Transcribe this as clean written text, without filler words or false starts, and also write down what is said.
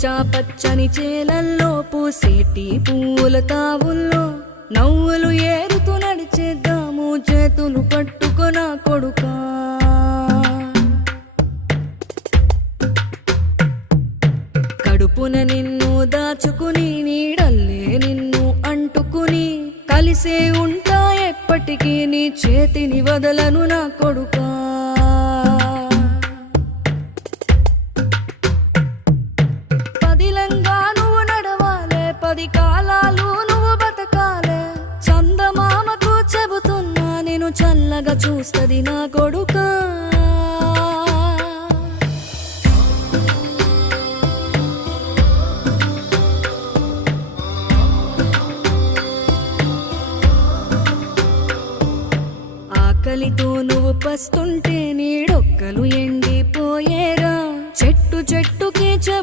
పచ్చా పచ్చని చేలల్లో పూసేటి పూల తావుల్లో నవ్వులు ఏరుతూ నడిచేద్దాము చేతులు పట్టుకొన కొడుకా. కడుపున నిన్ను దాచుకుని నీడల్లే నిన్ను అంటుకుని కలిసే ఉంటా ఎప్పటికీ నీ చేతిని వదలను నా కొడుకా. పదిలంగా నువ్వు నడవాలే, 10 కాలాలు నువ్వు బతకాలే. చందమామకు చెబుతున్నా నేను చల్లగా చూస్తది నా కొడుకా. ఆకలితో నువ్వు పస్తుంటే నీడొక్కలు ఎండిపోయేరా. చెట్టు చెట్టుకి చెబు